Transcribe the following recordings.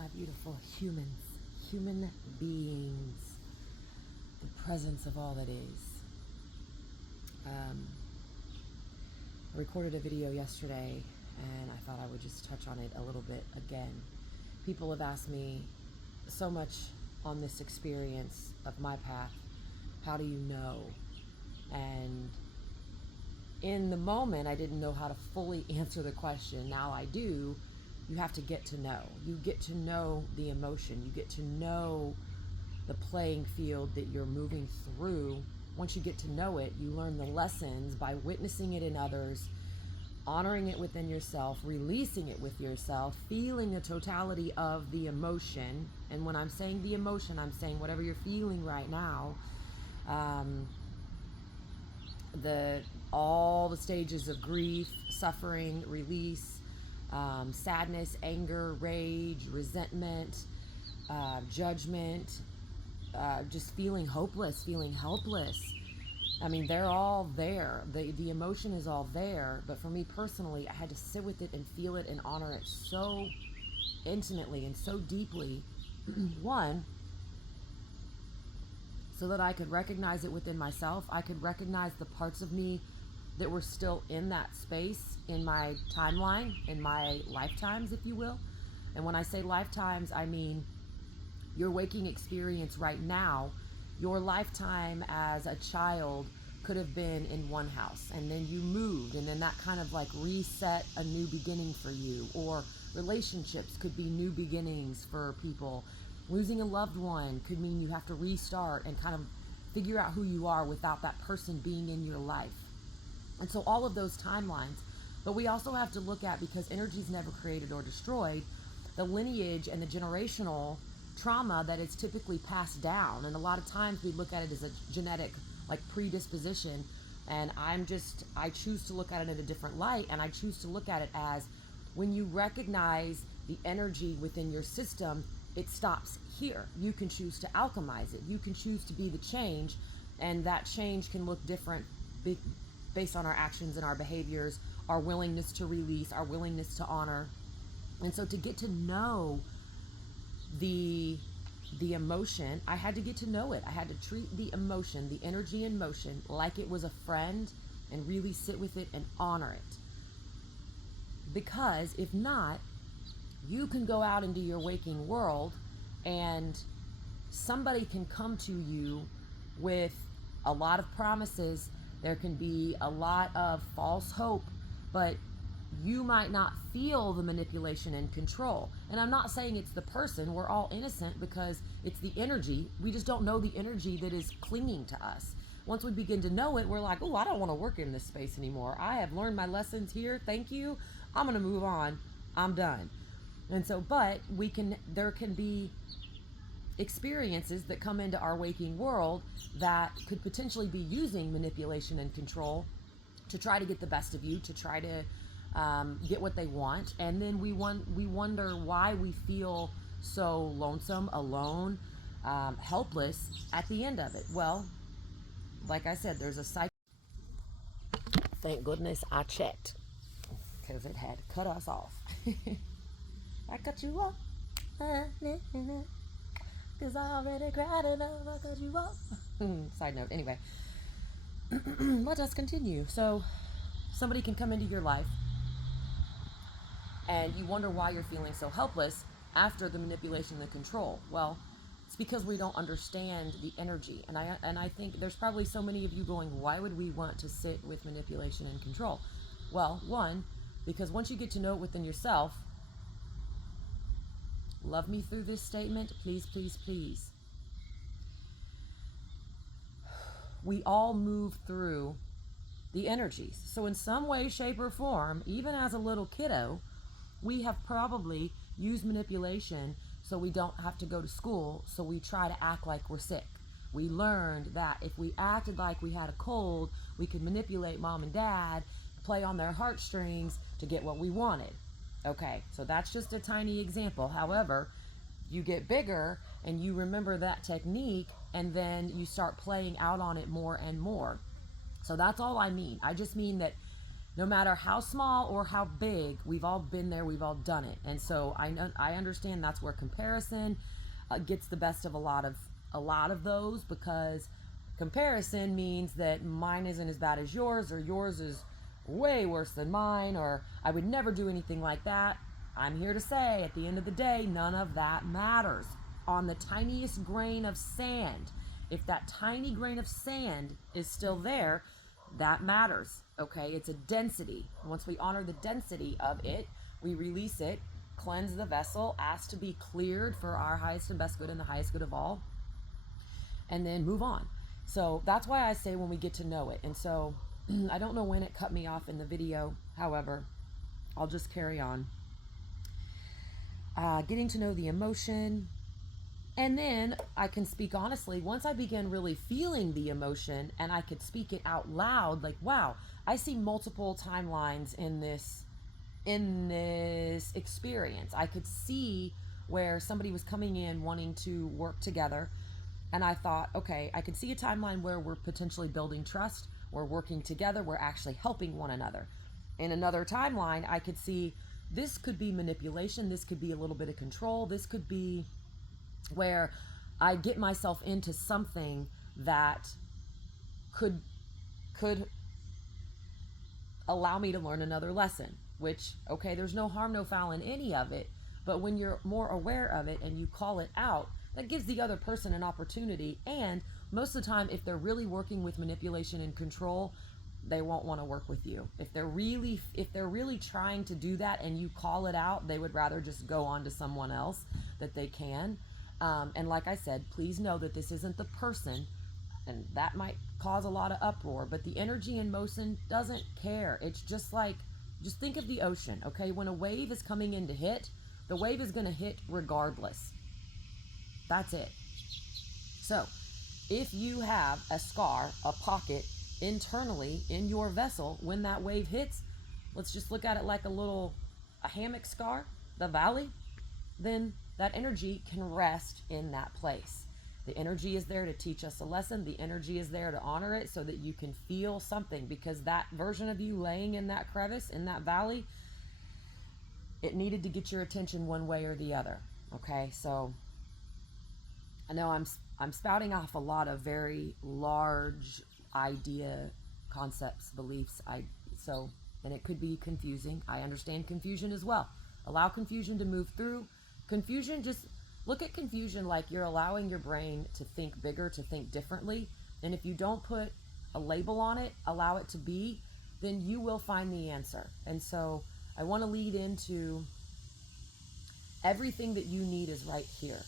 my beautiful humans, human beings, the presence of all that is. I recorded a video yesterday and I thought I would just touch on it a little bit again. People have asked me so much on this experience of my path, how do you know? And in the moment, I didn't know how to fully answer the question. Now I do. You have to get to know. You get to know the emotion. You get to know the playing field that you're moving through. Once you get to know it, you learn the lessons by witnessing it in others, honoring it within yourself, releasing it with yourself, feeling the totality of the emotion. And when I'm saying the emotion, I'm saying whatever you're feeling right now. All the stages of grief, suffering, release, sadness, anger, rage, resentment, judgment, just feeling hopeless, feeling helpless. I mean, they're all there. The emotion is all there. But for me personally, I had to sit with it and feel it and honor it so intimately and so deeply. One, so that I could recognize it within myself. I could recognize the parts of me that were still in that space in my timeline, in my lifetimes, if you will. And when I say lifetimes, I mean your waking experience right now. Your lifetime as a child could have been in one house, and then you moved, and then that kind of like reset a new beginning for you. Or relationships could be new beginnings for people. Losing a loved one could mean you have to restart and kind of figure out who you are without that person being in your life. And so all of those timelines. But we also have to look at, because energy is never created or destroyed, the lineage and the generational trauma that is typically passed down. And a lot of times we look at it as a genetic like predisposition. And I choose to look at it in a different light. And I choose to look at it as, when you recognize the energy within your system, it stops here. You can choose to alchemize it. You can choose to be the change, and that change can look different based on our actions and our behaviors, our willingness to release, our willingness to honor. And so to get to know the emotion, I had to get to know it. I had to treat the emotion, the energy in motion, like it was a friend, and really sit with it and honor it. Because if not, you can go out into your waking world and somebody can come to you with a lot of promises. There can be a lot of false hope, but you might not feel the manipulation and control. And I'm not saying it's the person. We're all innocent because it's the energy. We just don't know the energy that is clinging to us. Once we begin to know it, we're like, oh, I don't want to work in this space anymore. I have learned my lessons here. Thank you. I'm going to move on. I'm done. And so, but there can be experiences that come into our waking world that could potentially be using manipulation and control to try to get the best of you, to try to get what they want. And then we wonder why we feel so lonesome, alone, helpless at the end of it. Well, like I said, there's a cycle. Thank goodness I checked, because it had cut us off. I cut you off, because I already cried enough. I cut you off. Side note, anyway. Let us continue. So somebody can come into your life and you wonder why you're feeling so helpless after the manipulation and the control. Well, it's because we don't understand the energy. And I think there's probably so many of you going, why would we want to sit with manipulation and control? Well, one, because once you get to know it within yourself, love me through this statement, please, please, please. We all move through the energies. So in some way, shape, or form, even as a little kiddo, we have probably used manipulation so we don't have to go to school, so we try to act like we're sick. We learned that if we acted like we had a cold, we could manipulate mom and dad, play on their heartstrings to get what we wanted. Okay, so that's just a tiny example. However, you get bigger and you remember that technique, and then you start playing out on it more and more. So that's all I mean. I just mean that No matter how small or how big, we've all been there, we've all done it. And so I understand that's where comparison gets the best of a lot of those, because comparison means that mine isn't as bad as yours, or yours is way worse than mine, or I would never do anything like that. I'm here to say, at the end of the day, none of that matters. On the tiniest grain of sand, if that tiny grain of sand is still there, that matters, okay? It's a density. Once we honor the density of it, we release it, cleanse the vessel, ask to be cleared for our highest and best good and the highest good of all, and then move on. So that's why I say when we get to know it. And so I don't know when it cut me off in the video. However, I'll just carry on. Getting to know the emotion. And then I can speak honestly. Once I began really feeling the emotion and I could speak it out loud, like, wow, I see multiple timelines in this experience. I could see where somebody was coming in wanting to work together. And I thought, okay, I could see a timeline where we're potentially building trust, we're working together, we're actually helping one another. In another timeline, I could see this could be manipulation, this could be a little bit of control, this could be where I get myself into something that could allow me to learn another lesson, which, okay, there's no harm, no foul in any of it. But when you're more aware of it and you call it out, that gives the other person an opportunity. And most of the time, if they're really working with manipulation and control, they won't want to work with you. If they're really trying to do that and you call it out, they would rather just go on to someone else that they can. And like I said, please know that this isn't the person, and that might cause a lot of uproar, but the energy in motion doesn't care. It's just like, just think of the ocean, okay? When a wave is coming in to hit, the wave is going to hit regardless. That's it. So if you have a scar, a pocket internally in your vessel, when that wave hits, let's just look at it like a hammock scar, the valley, then that energy can rest in that place. The energy is there to teach us a lesson. The energy is there to honor it so that you can feel something, because that version of you laying in that crevice, in that valley, it needed to get your attention one way or the other. Okay, so I know I'm spouting off a lot of very large idea, concepts, beliefs. And it could be confusing. I understand confusion as well. Allow confusion to move through. Confusion, just look at confusion like you're allowing your brain to think bigger, to think differently. And if you don't put a label on it, allow it to be, then you will find the answer. And so I want to lead into everything that you need is right here.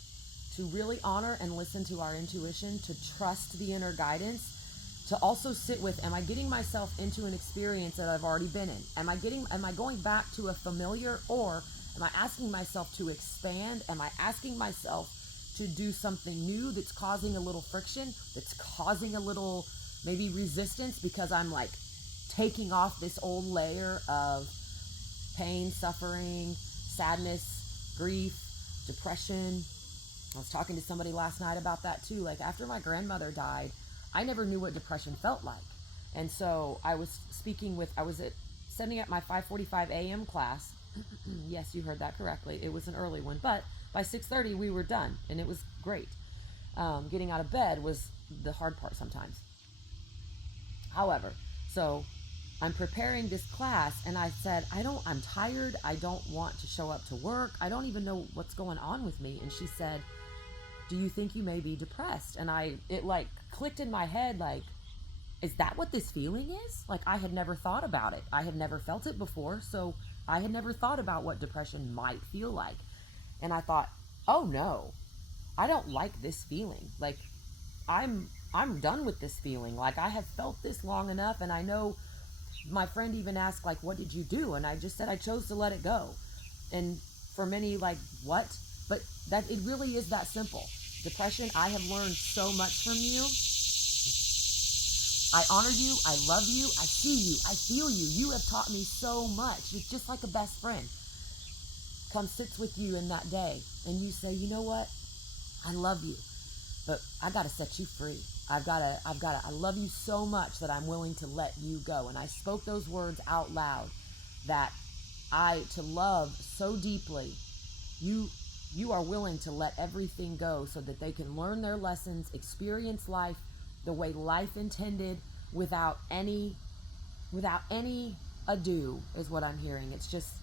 To really honor and listen to our intuition, to trust the inner guidance, to also sit with, am I getting myself into an experience that I've already been in? Am I going back to a familiar, or am I asking myself to expand? Am I asking myself to do something new that's causing a little friction, that's causing a little maybe resistance, because I'm like taking off this old layer of pain, suffering, sadness, grief, depression. I was talking to somebody last night about that too. Like, after my grandmother died, I never knew what depression felt like. And so I was setting up my 5:45 a.m. class. Yes, you heard that correctly. It was an early one, but by 6:30 we were done, and it was great. Getting out of bed was the hard part sometimes. However, so I'm preparing this class, and I said, I'm tired. I don't want to show up to work. I don't even know what's going on with me. And she said, do you think you may be depressed? And it like clicked in my head, like, is that what this feeling is? Like, I had never thought about it. I had never felt it before. So I had never thought about what depression might feel like. And I thought, oh no, I don't like this feeling. Like, I'm done with this feeling. Like, I have felt this long enough. And I know my friend even asked, like, what did you do? And I just said, I chose to let it go. And for many, like, what? But that, it really is that simple. Depression, I have learned so much from you. I honor you. I love you. I see you. I feel you. You have taught me so much. It's just like a best friend comes, sits with you in that day, and you say, you know what? I love you. but I got to set you free. I love you so much that I'm willing to let you go. And I spoke those words out loud, that to love so deeply, you are willing to let everything go so that they can learn their lessons, experience life the way life intended, without any ado, is what I'm hearing. It's just,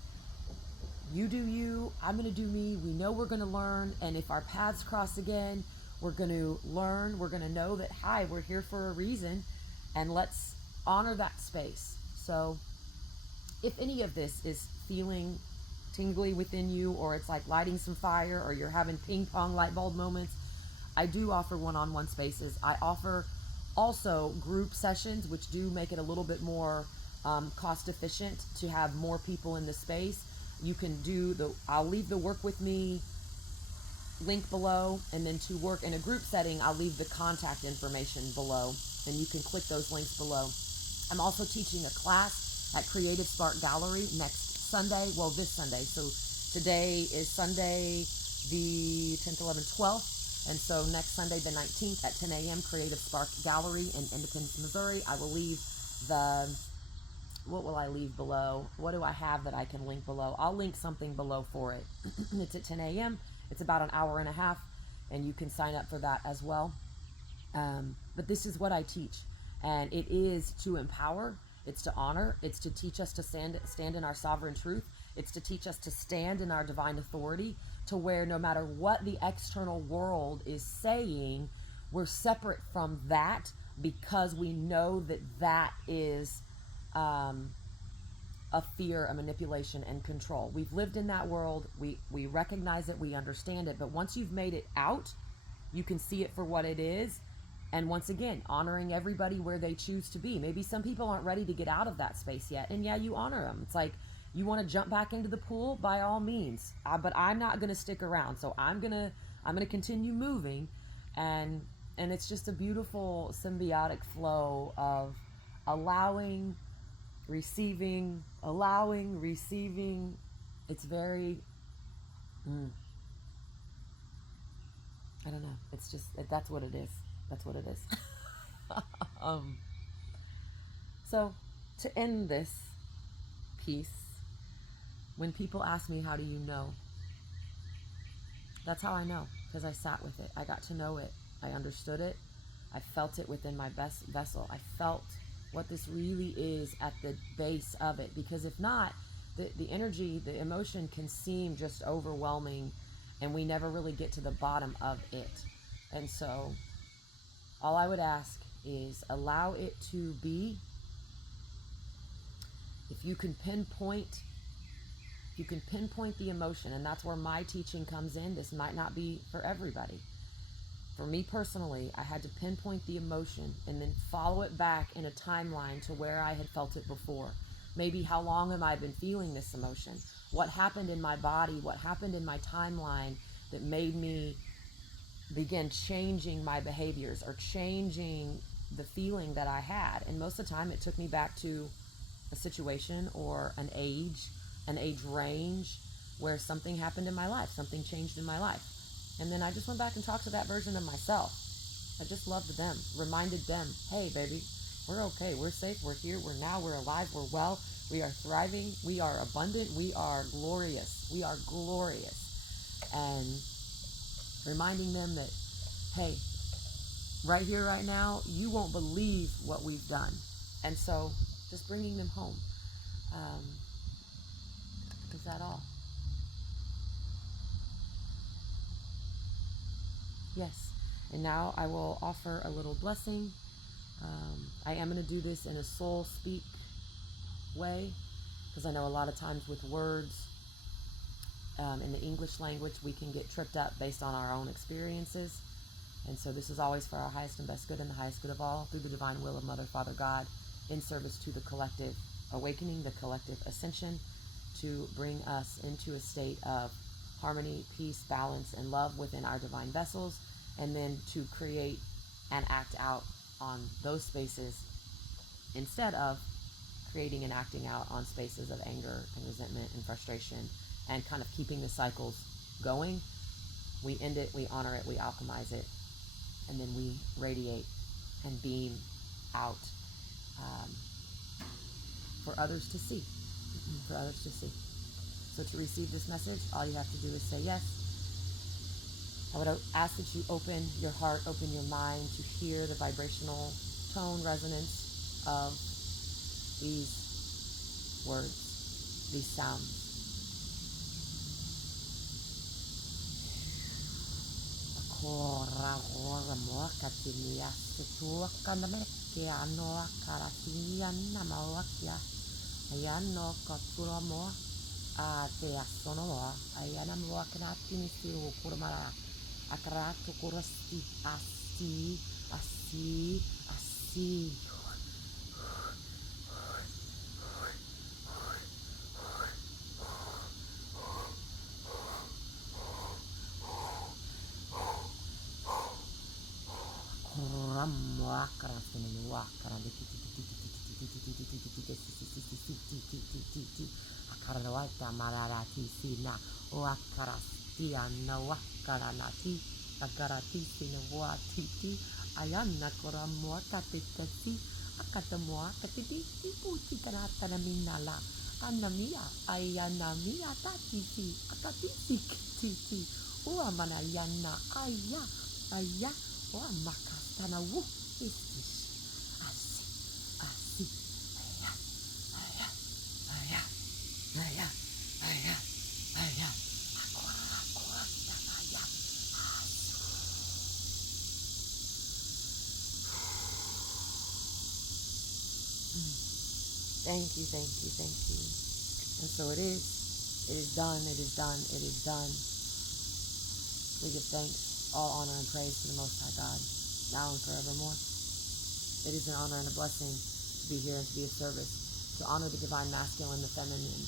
you do you, I'm going to do me. We know we're going to learn, and if our paths cross again, we're going to learn. We're going to know that, hi, we're here for a reason, and let's honor that space. So if any of this is feeling tingly within you, or it's like lighting some fire, or you're having ping pong light bulb moments, I do offer one-on-one spaces. I offer also group sessions, which do make it a little bit more cost efficient to have more people in the space. You can I'll leave the work with me link below, and then to work in a group setting, I'll leave the contact information below, and you can click those links below. I'm also teaching a class at Creative Spark Gallery next Sunday. Well, this Sunday. So today is Sunday, the 10th, 11th, 12th. And so next Sunday, the 19th at 10 a.m., Creative Spark Gallery in Independence, Missouri. I will leave what will I leave below? What do I have that I can link below? I'll link something below for it. It's at 10 a.m. It's about an hour and a half, and you can sign up for that as well. But this is what I teach, and it is to empower, it's to honor, it's to teach us to stand in our sovereign truth, it's to teach us to stand in our divine authority, to where no matter what the external world is saying, we're separate from that, because we know that that is a fear, a manipulation, and control. We've lived in that world. We recognize it. We understand it. But once you've made it out, you can see it for what it is. And once again, honoring everybody where they choose to be. Maybe some people aren't ready to get out of that space yet. And yeah, you honor them. It's like, you want to jump back into the pool, by all means. But I'm not going to stick around. So I'm going to continue moving. And it's just a beautiful symbiotic flow of allowing, receiving, allowing, receiving. It's very, I don't know. It's just, that's what it is. That's what it is. So to end this piece, when people ask me, how do you know? That's how I know, because I sat with it. I got to know it. I understood it. I felt it within my best vessel. I felt what this really is at the base of it, because if not, the energy, the emotion can seem just overwhelming, and we never really get to the bottom of it. And so all I would ask is allow it to be. If you can pinpoint the emotion, and that's where my teaching comes in. This might not be for everybody. For me personally, I had to pinpoint the emotion and then follow it back in a timeline to where I had felt it before. Maybe how long have I been feeling this emotion? What happened in my body? What happened in my timeline that made me begin changing my behaviors or changing the feeling that I had? And most of the time it took me back to a situation or an age range where something happened in my life, something changed in my life. And then I just went back and talked to that version of myself. I just loved them, reminded them, hey, baby, we're okay, we're safe, we're here, we're now, we're alive, we're well, we are thriving, we are abundant, we are glorious, And reminding them that, hey, right here, right now, you won't believe what we've done. And so just bringing them home. Is that all? Yes. And now I will offer a little blessing. I am going to do this in a soul speak way, because I know a lot of times with words in the English language, we can get tripped up based on our own experiences. And so this is always for our highest and best good and the highest good of all, through the divine will of Mother, Father, God, in service to the collective awakening, the collective ascension, to bring us into a state of harmony, peace, balance, and love within our divine vessels, and then to create and act out on those spaces instead of creating and acting out on spaces of anger and resentment and frustration, and kind of keeping the cycles going. We end it, we honor it, we alchemize it, and then we radiate and beam out um, for others to see. For others to see. So to receive this message, all you have to do is say yes. I would ask that you open your heart, open your mind to hear the vibrational tone resonance of these words, these sounds. Akarato kurasti asi. Akarawata mararati sina o akarasti anawakaranati agarati sina watiti ayana koramua katetati akatamua katiti puti kanata na minala anamia ayanamia tatiti akatiti kititi uamana yana aya wa makastana wu istish asi aya akora samaya. Thank you. And so it is done, it is done, it is done. We give thanks, all honor and praise to the Most High God, now and forevermore. It is an honor and a blessing to be here and to be of service, to honor the divine masculine, the feminine,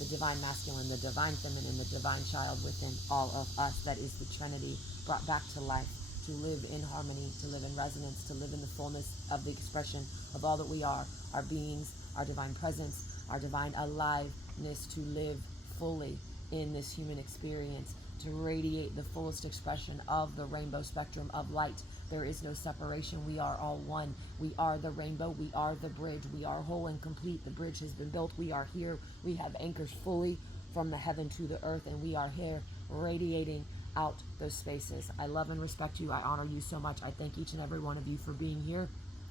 the divine masculine, the divine feminine, the divine child within all of us. That is the Trinity brought back to life, to live in harmony, to live in resonance, to live in the fullness of the expression of all that we are, our beings, our divine presence, our divine aliveness, to live fully in this human experience, to radiate the fullest expression of the rainbow spectrum of light. There is no separation. We are all one. We are the rainbow. We are the bridge. We are whole and complete. The bridge has been built. We are here. We have anchors fully from the heaven to the earth, and we are here radiating out those spaces. I love and respect you. I honor you so much. I thank each and every one of you for being here,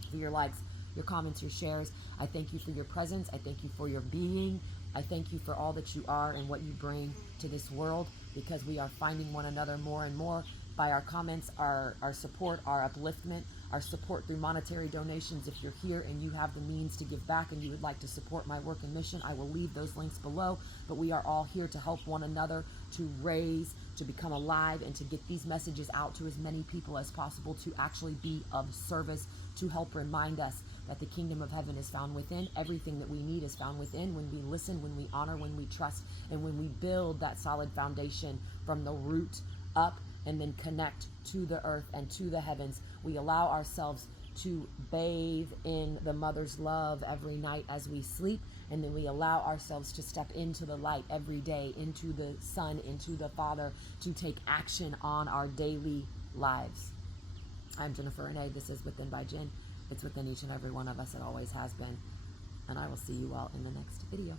for your likes, your comments, your shares. I thank you for your presence. I thank you for your being. I thank you for all that you are and what you bring to this world, because we are finding one another more and more by our comments, our support, our upliftment, our support through monetary donations. If you're here and you have the means to give back and you would like to support my work and mission, I will leave those links below. But we are all here to help one another, to raise, to become alive, and to get these messages out to as many people as possible, to actually be of service, to help remind us that the kingdom of heaven is found within. Everything that we need is found within when we listen, when we honor, when we trust, and when we build that solid foundation from the root up and then connect to the earth and to the heavens. We allow ourselves to bathe in the mother's love every night as we sleep, and then we allow ourselves to step into the light every day, into the sun, into the Father, to take action on our daily lives. I'm Jennifer Renee. This is Within by Jen. It's within each and every one of us. It always has been. And I will see you all in the next video.